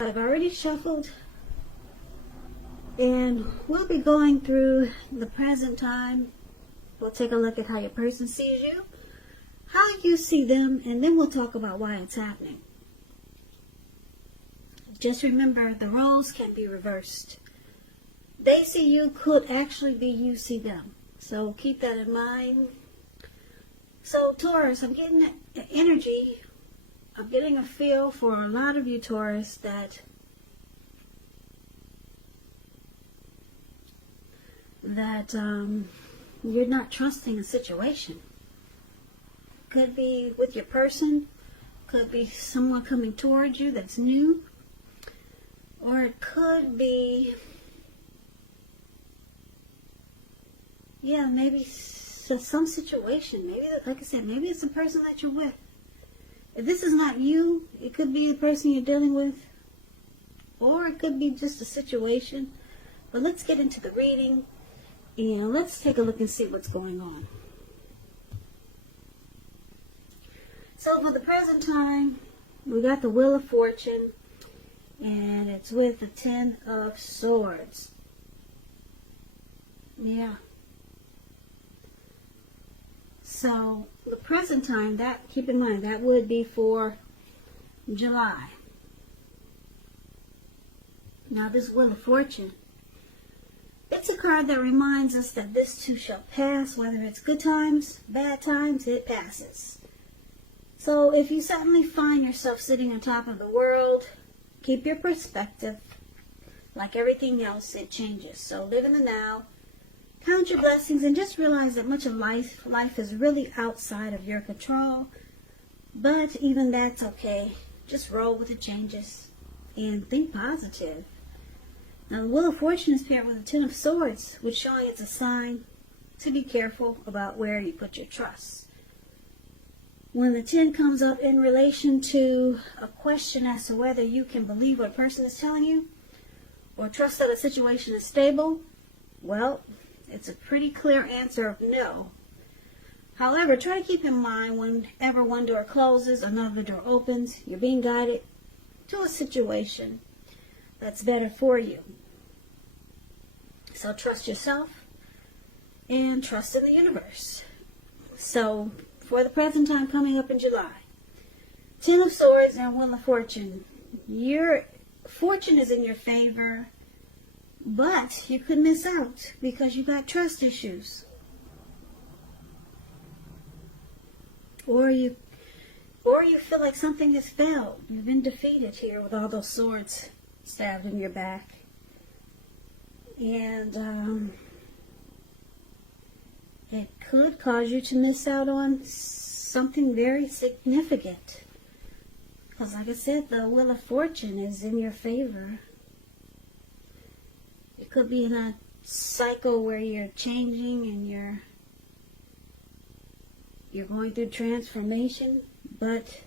I've already shuffled, and we'll be going through the present time. We'll take a look at how your person sees you, how you see them, and then we'll talk about why it's happening. Just remember, the roles can be reversed. They see you could actually be you see them. So keep that in mind. So Taurus, I'm getting the energy. I'm getting a feel for a lot of you Taurus that you're not trusting a situation. Could be with your person, could be someone coming towards you that's new, or it could be, maybe some situation. Maybe, like I said, maybe it's the person that you're with. If this is not you, it could be the person you're dealing with, or it could be just a situation. But let's get into the reading, and let's take a look and see what's going on. So for the present time, we got the Wheel of Fortune, and it's with the 10 of Swords. Yeah. So the present time, that, keep in mind, that would be for July. Now this Wheel of Fortune, it's a card that reminds us that this too shall pass. Whether it's good times, bad times, it passes. So if you suddenly find yourself sitting on top of the world, keep your perspective. Like everything else, it changes. So live in the now. Count your blessings and just realize that much of life is really outside of your control. But even that's okay. Just roll with the changes and think positive. Now the Wheel of Fortune is paired with the 10 of Swords, which showing it's a sign to be careful about where you put your trust. When the 10 comes up in relation to a question as to whether you can believe what a person is telling you or trust that a situation is stable, well, it's a pretty clear answer of no. However, try to keep in mind whenever one door closes, another door opens, you're being guided to a situation that's better for you. So trust yourself and trust in the universe. So for the present time coming up in July, 10 of Swords and Wheel of Fortune, your fortune is in your favor. But you could miss out because you got trust issues. Or you feel like something has failed. You've been defeated here with all those swords stabbed in your back. And it could cause you to miss out on something very significant. Because like I said, the Wheel of Fortune is in your favor. It could be in a cycle where you're changing and you're going through transformation, but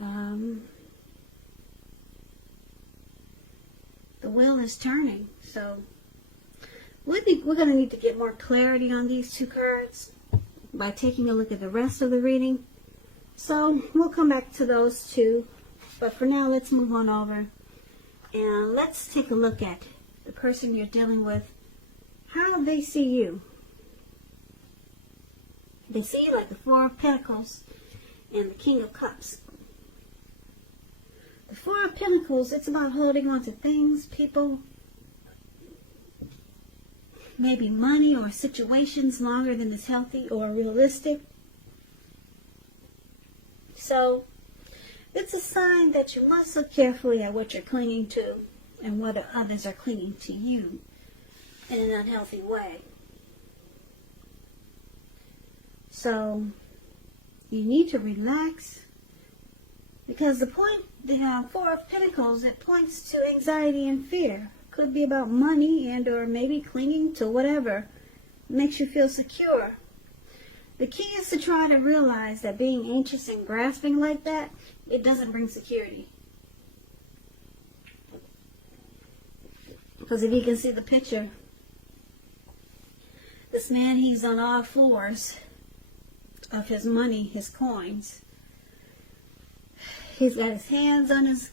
the wheel is turning. So we're going to need to get more clarity on these two cards by taking a look at the rest of the reading. So we'll come back to those two, but for now let's move on over and let's take a look at the person you're dealing with, how they see you. They see you like the Four of Pentacles and the King of Cups. The Four of Pentacles, it's about holding on to things, people, maybe money or situations longer than is healthy or realistic. So it's a sign that you must look carefully at what you're clinging to and whether others are clinging to you in an unhealthy way. So you need to relax, because the Four of Pentacles, it points to anxiety and fear. Could be about money and or maybe clinging to whatever makes you feel secure. The key is to try to realize that being anxious and grasping like that, it doesn't bring security. Because if you can see the picture, this man, he's on all fours of his money, his coins. He's got his hands on his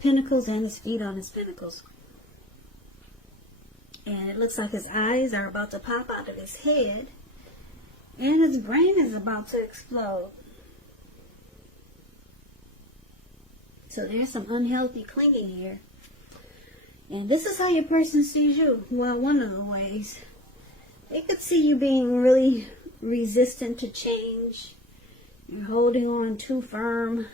pentacles and his feet on his pentacles. And it looks like his eyes are about to pop out of his head. And his brain is about to explode. So there's some unhealthy clinging here. And this is how your person sees you. Well, one of the ways. They could see you being really resistant to change. You're holding on too firm.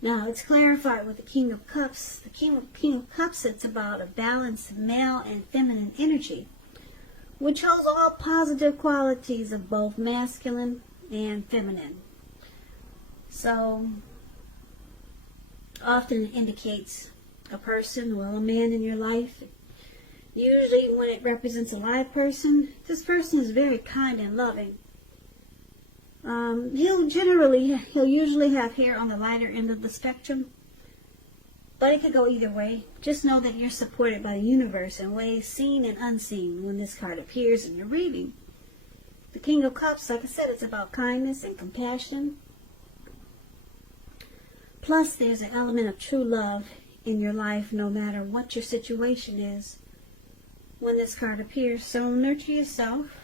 Now, it's clarified with the King of Cups. The King of Cups, it's about a balance of male and feminine energy, which holds all positive qualities of both masculine and feminine. So, often indicates a person, well, a man in your life. Usually when it represents a live person, this person is very kind and loving. He'll usually have hair on the lighter end of the spectrum, but it could go either way. Just know that you're supported by the universe in ways seen and unseen when this card appears in your reading. The King of Cups, like I said, it's about kindness and compassion. Plus, there's an element of true love in your life, no matter what your situation is, when this card appears. So nurture yourself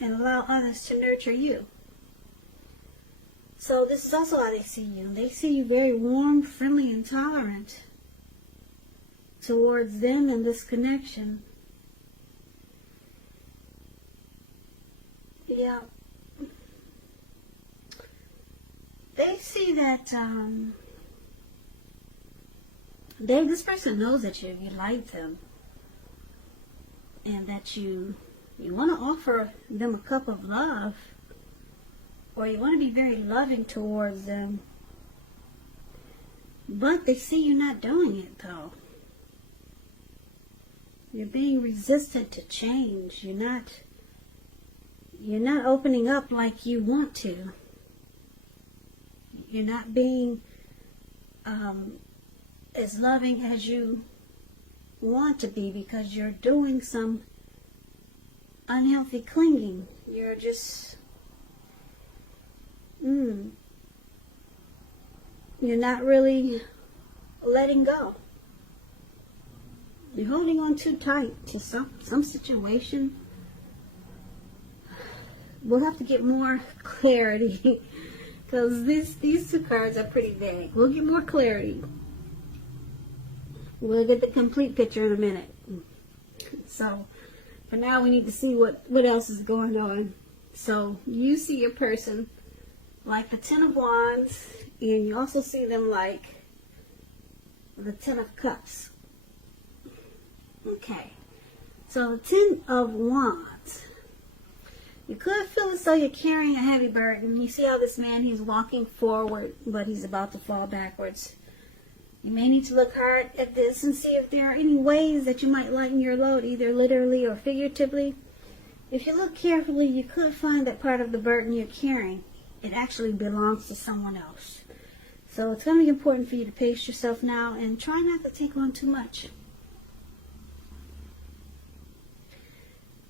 and allow others to nurture you. So this is also how they see you. They see you very warm, friendly, and tolerant towards them and this connection. Yeah. They see that this person knows that you like them, and that you want to offer them a cup of love, or you want to be very loving towards them, but they see you not doing it though. You're being resistant to change. You're not opening up like you want to. You're not being as loving as you want to be, because you're doing some unhealthy clinging. You're just you're not really letting go. You're holding on too tight to some situation. We'll have to get more clarity because these two cards are pretty vague. We'll get more clarity. We'll get the complete picture in a minute. So, for now, we need to see what else is going on. So, you see your person like the Ten of Wands, and you also see them like the Ten of Cups. Okay. So, the Ten of Wands. You could feel as though you're carrying a heavy burden. You see how this man, he's walking forward, but he's about to fall backwards. You may need to look hard at this and see if there are any ways that you might lighten your load, either literally or figuratively. If you look carefully, you could find that part of the burden you're carrying, it actually belongs to someone else. So it's going to be important for you to pace yourself now and try not to take on too much.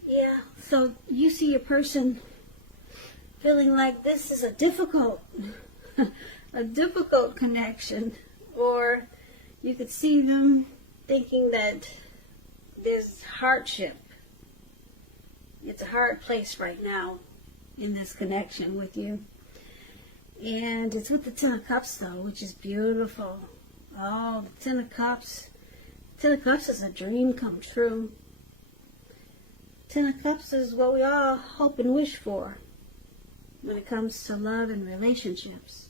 Yeah, so you see your person feeling like this is a difficult connection. Or you could see them thinking that there's hardship. It's a hard place right now in this connection with you. And it's with the Ten of Cups though, which is beautiful. Oh, the Ten of Cups. Ten of Cups is a dream come true. Ten of Cups is what we all hope and wish for when it comes to love and relationships.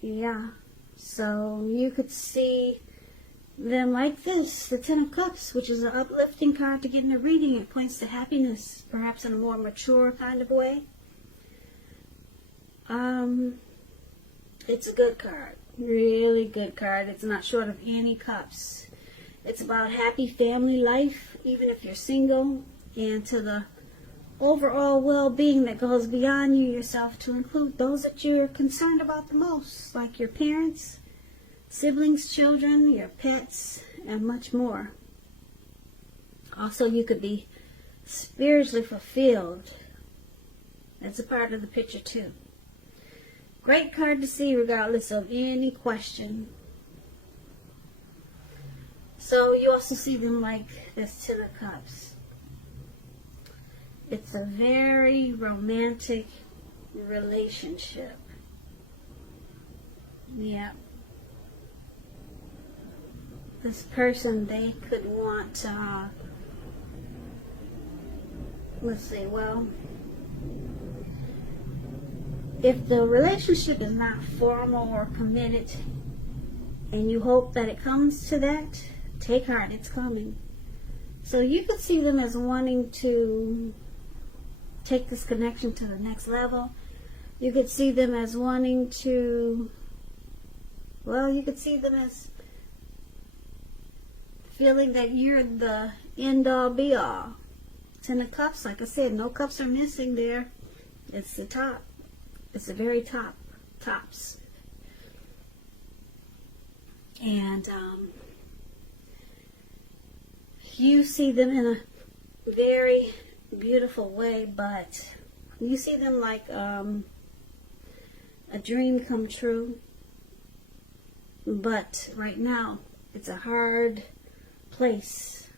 Yeah, so you could see them like this, the Ten of Cups, which is an uplifting card to get in a reading. It points to happiness, perhaps in a more mature kind of way. It's a good card, really good card. It's not short of any cups. It's about happy family life, even if you're single, and to the overall well-being that goes beyond you yourself, to include those that you're concerned about the most, like your parents, siblings, children, your pets, and much more. Also, you could be spiritually fulfilled. That's a part of the picture too. Great card to see regardless of any question. So you also see them like this Ten of Cups. It's a very romantic relationship. Yeah. This person, they could want, let's see, well, if the relationship is not formal or committed, and you hope that it comes to that, take heart, it's coming. So you could see them as wanting to take this connection to the next level. You could see them as wanting to, well, you could see them as feeling that you're the end all be all. Ten of Cups, like I said, no cups are missing there. It's the top. It's the very top. Tops. And you see them in a very beautiful way, but you see them like a dream come true. But right now, it's a hard place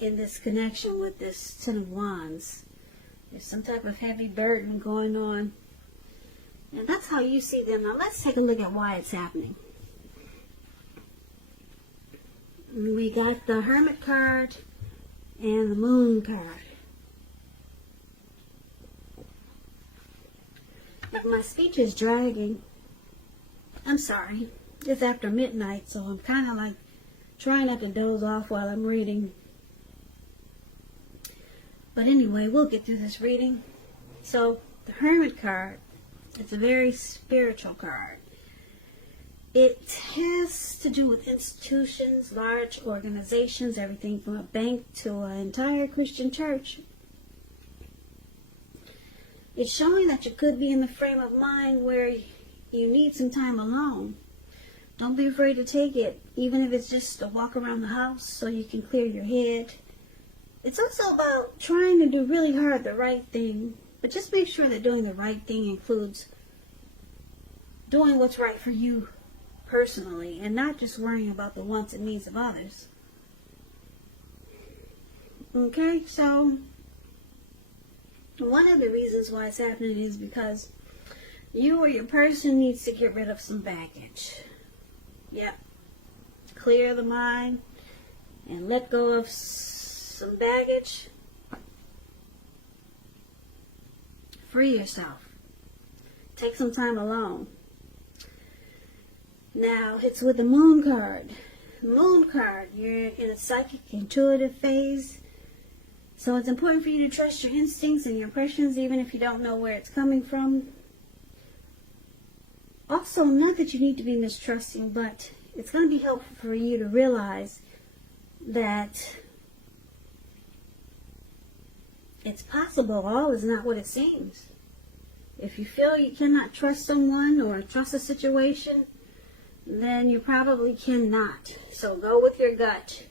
in this connection with this Ten of Wands. There's some type of heavy burden going on. And that's how you see them. Now let's take a look at why it's happening. We got the Hermit card and the Moon card. If my speech is dragging, I'm sorry. It's after midnight, so I'm kind of like trying not to doze off while I'm reading. But anyway, we'll get through this reading. So, the Hermit card, it's a very spiritual card. It has to do with institutions, large organizations, everything from a bank to an entire Christian church. It's showing that you could be in the frame of mind where you need some time alone. Don't be afraid to take it, even if it's just a walk around the house so you can clear your head. It's also about trying to do really hard the right thing, but just make sure that doing the right thing includes doing what's right for you personally and not just worrying about the wants and needs of others. Okay, so one of the reasons why it's happening is because you or your person needs to get rid of some baggage. Yep. Clear the mind and let go of some baggage. Free yourself. Take some time alone. Now, it's with the Moon card. Moon card, you're in a psychic, intuitive phase. So it's important for you to trust your instincts and your impressions, even if you don't know where it's coming from. Also, not that you need to be mistrusting, but it's going to be helpful for you to realize that it's possible all is not what it seems. If you feel you cannot trust someone or trust a situation, then you probably cannot. So go with your gut.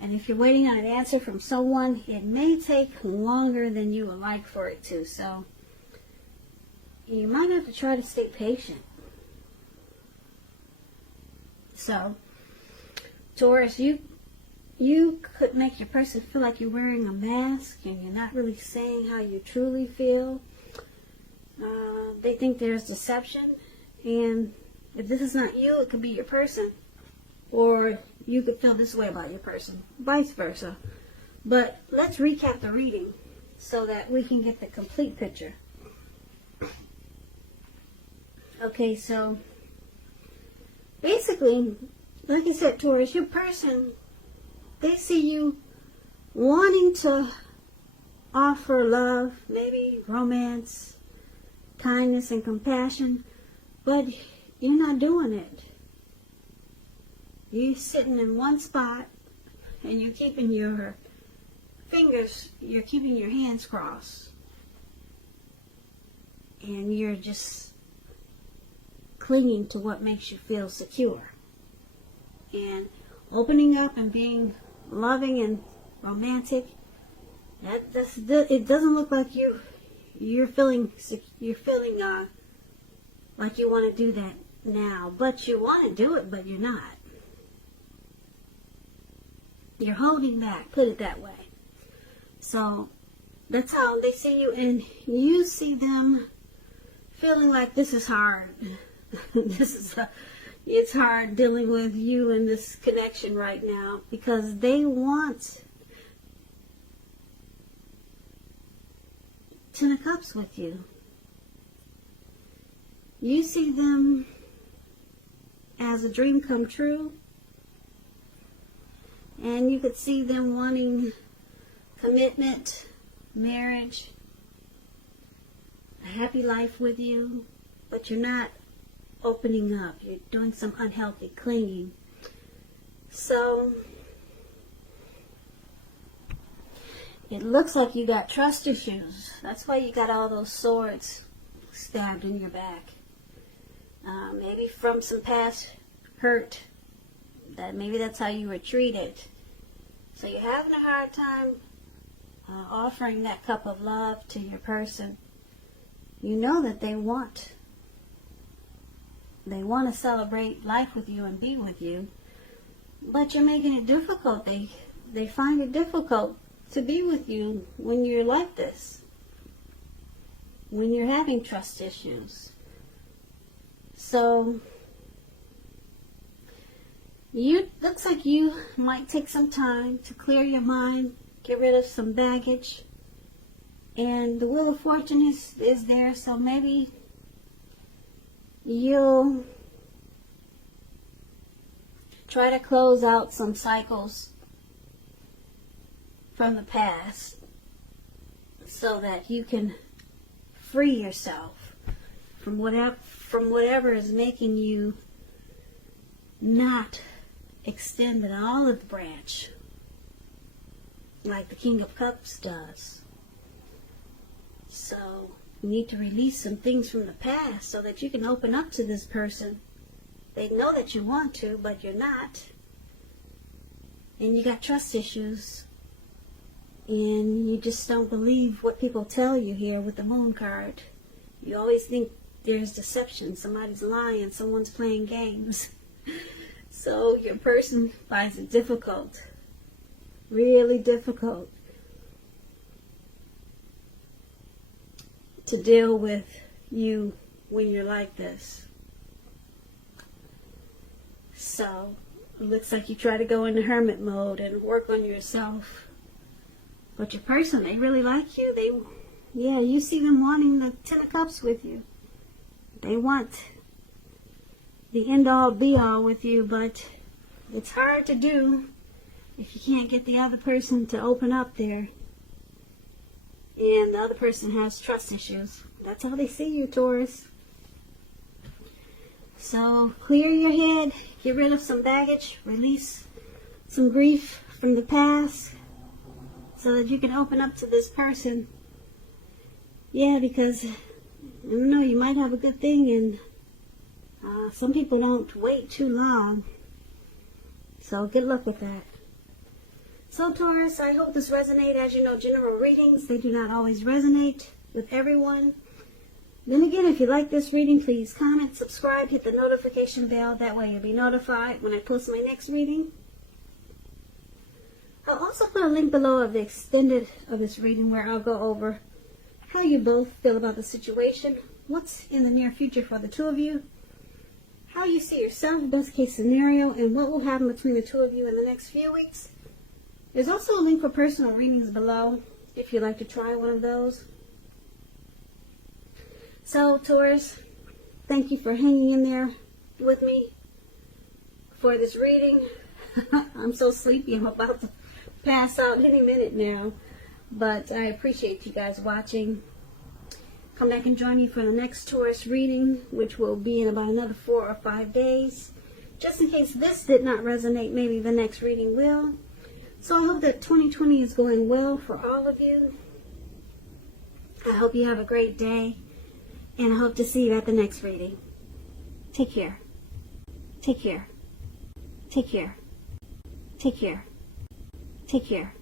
And if you're waiting on an answer from someone, it may take longer than you would like for it to. So you might have to try to stay patient. So, Taurus, you could make your person feel like you're wearing a mask and you're not really saying how you truly feel. They think there's deception, and if this is not you, it could be your person. Or you could feel this way about your person, vice versa. But let's recap the reading so that we can get the complete picture. Okay, so basically, like I said, Taurus, your person, they see you wanting to offer love, maybe romance, kindness, and compassion, but you're not doing it. You're sitting in one spot and you're keeping your fingers, you're keeping your hands crossed. And you're just clinging to what makes you feel secure. And opening up and being loving and romantic, it doesn't look like you're feeling like you want to do that now. But you want to do it, but you're not. You're holding back, put it that way. So that's how they see you, and you see them feeling like this is hard. It's hard dealing with you in this connection right now, because they want Ten of Cups with you. You see them as a dream come true, and you could see them wanting commitment, marriage, a happy life with you, but you're not opening up. You're doing some unhealthy clinging. So it looks like you got trust issues. That's why you got all those swords stabbed in your back. Maybe from some past hurt. Maybe that's how you were treated. So you're having a hard time offering that cup of love to your person. You know that they want to celebrate life with you and be with you, but you're making it difficult. They find it difficult to be with you when you're like this, when you're having trust issues. So looks like you might take some time to clear your mind, get rid of some baggage, and the Wheel of Fortune is there, so maybe you'll try to close out some cycles from the past so that you can free yourself from whatever is making you not extend an olive branch like the King of Cups does. So you need to release some things from the past so that you can open up to this person. They know that you want to, but you're not. And you got trust issues. And you just don't believe what people tell you here with the Moon card. You always think there's deception. Somebody's lying. Someone's playing games. So your person finds it difficult. Really difficult to deal with you when you're like this. So it looks like you try to go into hermit mode and work on yourself. But your person, they really like you. You see them wanting the Ten of Cups with you. They want the end-all, be-all with you, but it's hard to do if you can't get the other person to open up there. And the other person has trust issues. That's how they see you, Taurus. So clear your head, get rid of some baggage, release some grief from the past so that you can open up to this person. Yeah, because, I don't know, you might have a good thing, and some people don't wait too long. So good luck with that. So Taurus, I hope this resonates. As you know, general readings, they do not always resonate with everyone. Then again, if you like this reading, please comment, subscribe, hit the notification bell. That way you'll be notified when I post my next reading. I'll also put a link below of the extended of this reading where I'll go over how you both feel about the situation, what's in the near future for the two of you, how you see yourself, best case scenario, and what will happen between the two of you in the next few weeks. There's also a link for personal readings below if you'd like to try one of those. So, Taurus, thank you for hanging in there with me for this reading. I'm so sleepy, I'm about to pass out any minute now. But I appreciate you guys watching. Come back and join me for the next Taurus reading, which will be in about another 4 or 5 days. Just in case this did not resonate, maybe the next reading will. So I hope that 2020 is going well for all of you. I hope you have a great day. And I hope to see you at the next reading. Take care. Take care. Take care. Take care. Take care.